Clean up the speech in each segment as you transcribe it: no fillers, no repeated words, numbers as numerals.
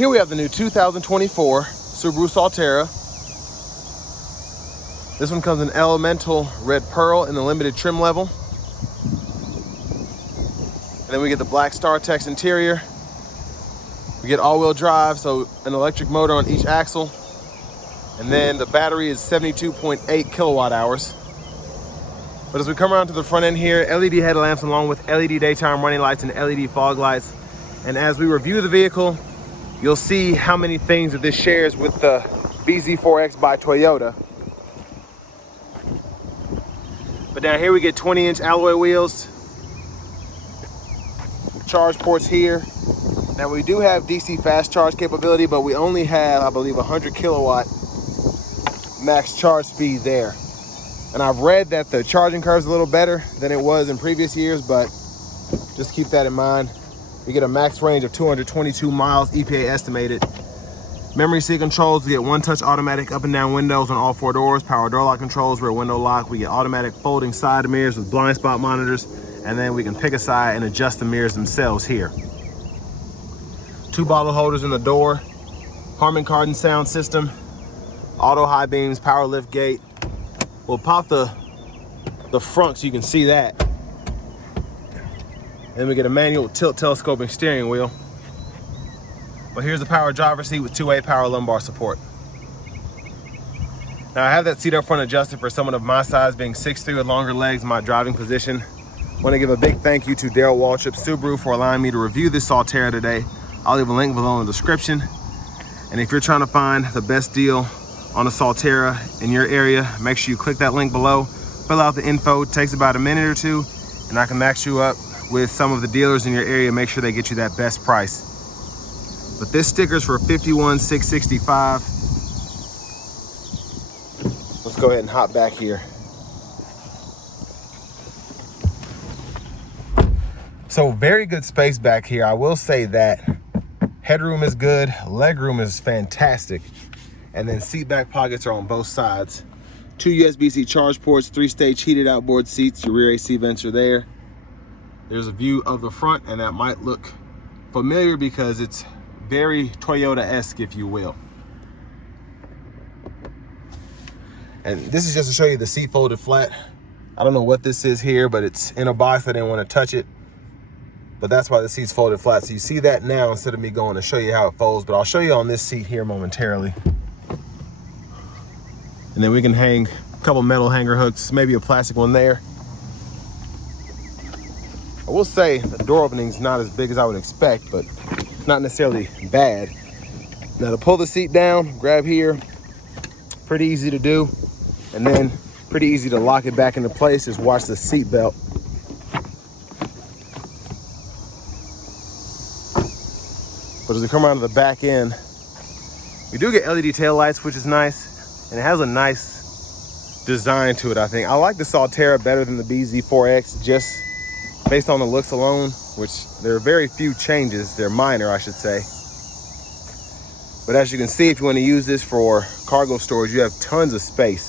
Here we have the new 2024 Subaru Solterra. This one comes in Elemental Red Pearl in the limited trim level. And then we get the black Star Tex interior. We get all-wheel drive, so an electric motor on each axle. And then the battery is 72.8 kilowatt hours. But as we come around to the front end here, LED headlamps along with LED daytime running lights and LED fog lights. And as we review the vehicle, you'll see how many things that this shares with the BZ4X by Toyota. But down here we get 20-inch alloy wheels, charge ports here. Now we do have DC fast charge capability, but we only have, I believe, 100 kilowatt max charge speed there. And I've read that the charging curve is a little better than it was in previous years, but just keep that in mind. We get a max range of 222 miles, EPA estimated. Memory seat controls, we get one-touch automatic up and down windows on all four doors, power door lock controls, rear window lock. We get automatic folding side mirrors with blind spot monitors, and then we can pick a side and adjust the mirrors themselves here. 2 bottle holders in the door, Harman Kardon sound system, auto high beams, power lift gate. We'll pop the front so you can see that. Then we get a manual tilt telescoping steering wheel. But here's the power driver's seat with 2-way power lumbar support. Now I have that seat up front adjusted for someone of my size, being 6'3" with longer legs in my driving position. I want to give a big thank you to Daryl Waltrip Subaru for allowing me to review this Solterra today. I'll leave a link below in the description. And if you're trying to find the best deal on a Solterra in your area, make sure you click that link below, fill out the info. It takes about a minute or two, and I can match you up with some of the dealers in your area, make sure they get you that best price. But this sticker's for $51,665. Let's go ahead and hop back here. So very good space back here. I will say that headroom is good, legroom is fantastic. And then seat back pockets are on both sides. 2 USB-C charge ports, 3-stage heated outboard seats, your rear AC vents are there. There's a view of the front, and that might look familiar because it's very Toyota-esque, if you will. And this is just to show you the seat folded flat. I don't know what this is here, but it's in a box. I didn't want to touch it. But that's why the seat's folded flat. So you see that now instead of me going to show you how it folds. But I'll show you on this seat here momentarily. And then we can hang a couple metal hanger hooks, maybe a plastic one there. I will say the door opening is not as big as I would expect, but not necessarily bad. Now to pull the seat down, grab here, pretty easy to do. And then pretty easy to lock it back into place. Just watch the seat belt. But as we come around to the back end, we do get LED tail lights, which is nice. And it has a nice design to it, I think. I like the Solterra better than the BZ4X, just based on the looks alone, which there are very few changes. They're minor, I should say. But as you can see, if you want to use this for cargo storage, you have tons of space.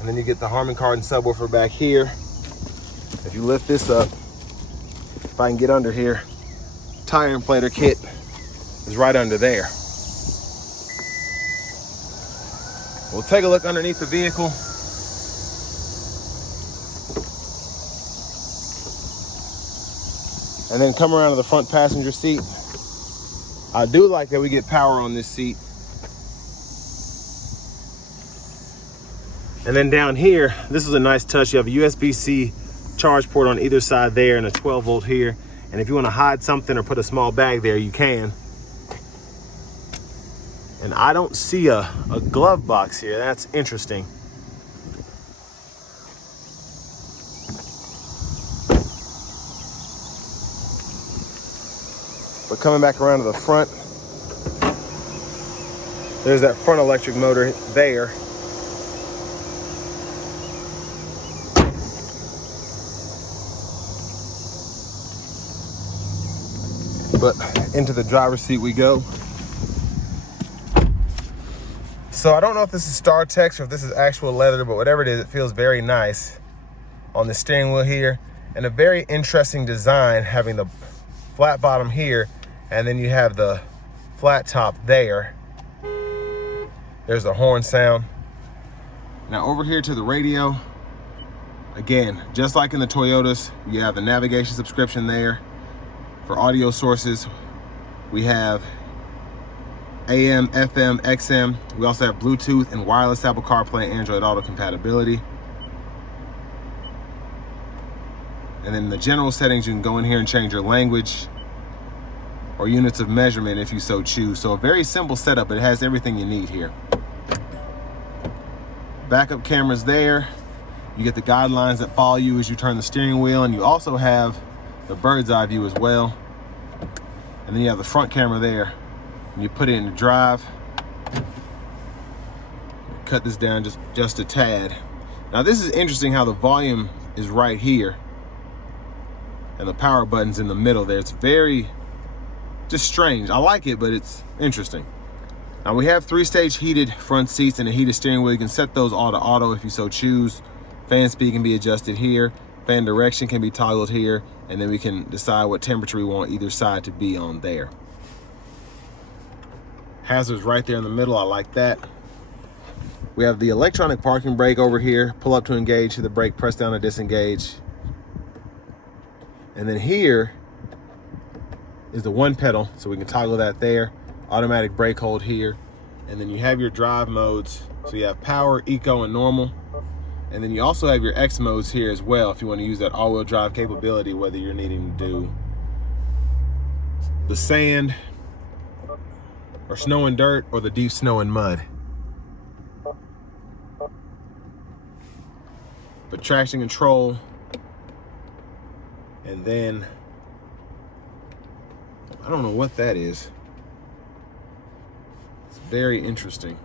And then you get the Harman Kardon subwoofer back here. If you lift this up, if I can get under here, tire inflator kit is right under there. We'll take a look underneath the vehicle. And then come around to the front passenger seat. I do like that we get power on this seat. And then down here, this is a nice touch. You have a USB-C charge port on either side there and a 12 volt here. And if you want to hide something or put a small bag there, you can. And I don't see a glove box here. That's interesting. But coming back around to the front, there's that front electric motor there. But into the driver's seat we go. So I don't know if this is Star Tex or if this is actual leather, but whatever it is, it feels very nice on the steering wheel here. And a very interesting design, having the flat bottom here, and then you have the flat top there. There's the horn sound. Now over here to the radio, again, just like in the Toyotas, you have the navigation subscription there. For audio sources, we have AM, FM, XM. We also have Bluetooth and wireless Apple CarPlay and Android Auto compatibility. And then in the general settings, you can go in here and change your language or units of measurement if you so choose. So a very simple setup, but it has everything you need here. Backup cameras there. You get the guidelines that follow you as you turn the steering wheel, and you also have the bird's eye view as well. And then you have the front camera there. And you put it into drive. Cut this down just a tad. Now this is interesting how the volume is right here and the power button's in the middle there. It's very just strange. I like it, but it's interesting. Now we have 3-stage heated front seats and a heated steering wheel. You can set those all to auto if you so choose. Fan speed can be adjusted here. Fan direction can be toggled here. And then we can decide what temperature we want either side to be on there. Hazards right there in the middle, I like that. We have the electronic parking brake over here. Pull up to engage, hit the brake, press down to disengage. And then here is the one pedal, so we can toggle that there. Automatic brake hold here. And then you have your drive modes. So you have power, eco, and normal. And then you also have your X modes here as well if you want to use that all-wheel drive capability, whether you're needing to do the sand or snow and dirt or the deep snow and mud. But traction control, and then I don't know what that is. It's very interesting.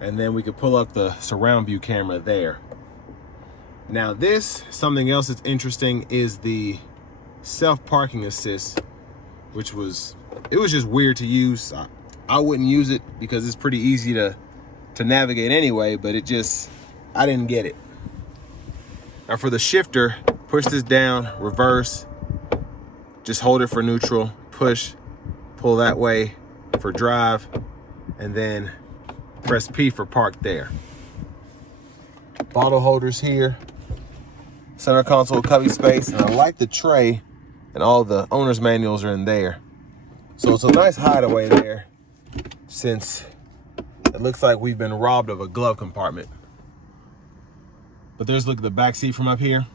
And then we could pull up the surround view camera there. Now this, something else that's interesting is the self-parking assist, which was just weird to use. I wouldn't use it because it's pretty easy to navigate anyway, but I didn't get it. Now for the shifter, push this down, reverse, just hold it for neutral, push, pull that way for drive, and then press P for park there. Bottle holders here, center console cubby space, and I like the tray, and all the owner's manuals are in there. So it's a nice hideaway there, since it looks like we've been robbed of a glove compartment. But there's a look at the back seat from up here.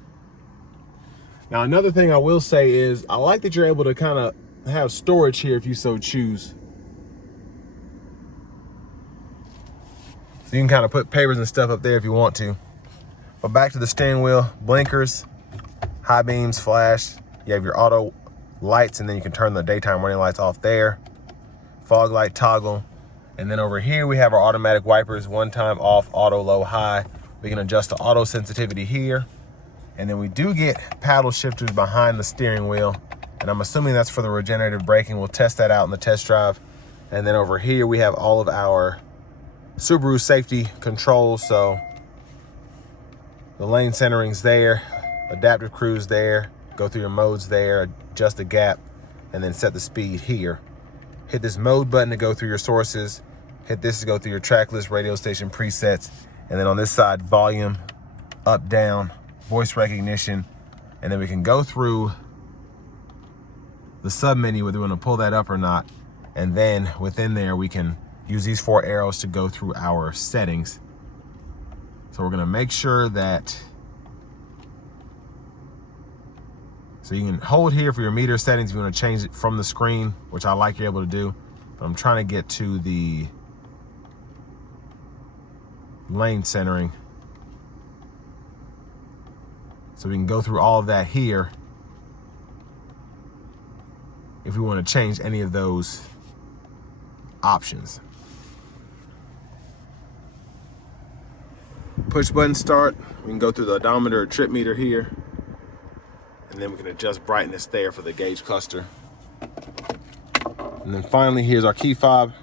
Now another thing I will say is I like that you're able to kind of have storage here if you so choose. So you can kind of put papers and stuff up there if you want to. But back to the steering wheel, blinkers, high beams, flash. You have your auto lights, and then you can turn the daytime running lights off there. Fog light toggle. And then over here we have our automatic wipers, one time off, auto, low, high. We can adjust the auto sensitivity here. And then we do get paddle shifters behind the steering wheel. And I'm assuming that's for the regenerative braking. We'll test that out in the test drive. And then over here we have all of our Subaru safety controls. So the lane centering's there, adaptive cruise there, go through your modes there, adjust the gap, and then set the speed here. Hit this mode button to go through your sources. Hit this to go through your track list, radio station presets. And then on this side, volume, up, down, voice recognition. And then we can go through the sub menu whether we want to pull that up or not. And then within there, we can use these 4 arrows to go through our settings. So we're gonna make sure that, so you can hold here for your meter settings if you want to change it from the screen, which I like you're able to do. But I'm trying to get to the lane centering. So we can go through all of that here if we want to change any of those options. Push button start. We can go through the odometer or trip meter here. And then we can adjust brightness there for the gauge cluster. And then finally, here's our key fob.